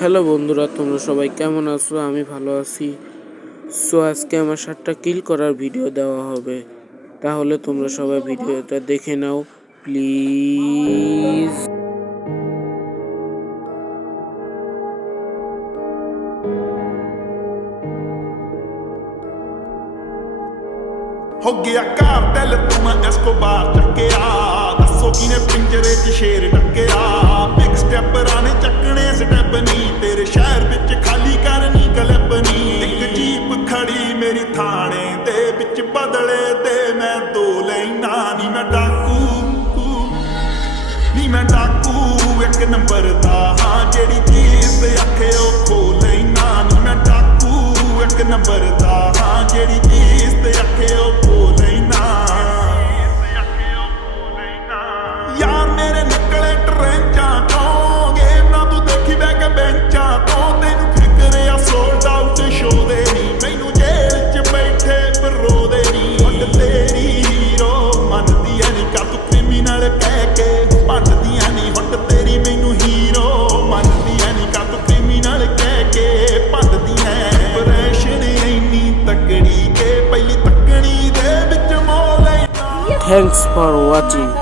Hello বন্ধুরা, তোমরা সবাই কেমন আছো? আমি ভালো আছি। সো আজকে আমার 7টা কিল করার ভিডিও দেওয়া হবে, তাহলে তোমরা সবাই ভিডিওটা দেখে নাও প্লিজ। हो गया कार्टेल तुम एस्कोबार चक्केया दसो किने पिंजरे च शेर टक्केया बिग स्टेप राने चकने स्टेप नी तेरे शहर विच खाली करनी क्लिप नी एक जीप खड़ी मेरी थाने दे विच बदले दे मैं दो लेना नी मैं डाकू एक नंबर दा हाँ जेड़ी चीज आखे ओ खो लेना नी मैं डाकू एक नंबर दा हाँ जेड़ी चीज आखे ओ खो लेना यार मेरे निकले ट्रेंचा तो गेम ना तू देखी बैक बेंचा तो तेनू फिक्र या सोल्ड आउट शो दे नी मैनू जेल च बैठे बरो दे नी हट तेरी हीरो मनदी है नी का तू क्रिमिनल कह के भटदी है नी हट तेरी मैनू हीरो मनदी है नी का तू क्रिमिनल कह के भटदी है ऑपरेशन इन्नी तकड़ी के पहली तकड़ी दे विच मोले थैंक्स फॉर वाचिंग।